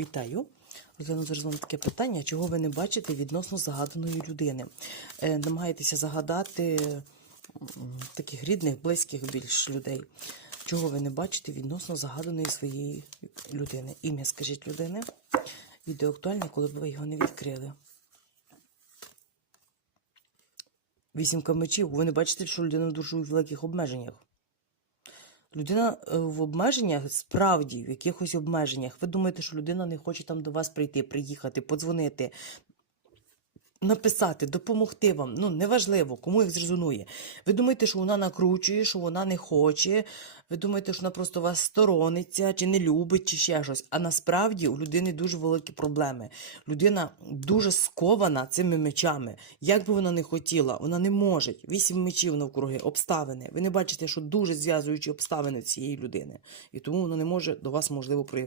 Вітаю. Розгляну зараз вам таке питання, чого ви не бачите відносно загаданої людини. Е, намагаєтеся загадати таких рідних, близьких більш людей. Чого ви не бачите відносно загаданої своєї людини? Ім'я скажіть людини. Відео актуальне, коли б ви його не відкрили. Вісімка мечів. Ви не бачите, що людина дуже у великих обмеженнях. Людина е, в обмеженнях, справді, в якихось обмеженнях. Ви думаєте, що людина не хоче там до вас прийти, приїхати, подзвонити, написати, допомогти вам. Ну, неважливо, кому їх зрезонує. Ви думаєте, що вона накручує, що вона не хоче. Ви думаєте, що вона просто вас сторониться, чи не любить, чи ще щось. А насправді у людини дуже великі проблеми. Людина дуже скована цими мечами. Як би вона не хотіла, вона не може. Вісім мечів навкруги, обставини. Ви не бачите, що дуже зв'язуючі обставини цієї людини. І тому вона не може до вас можливо проявити.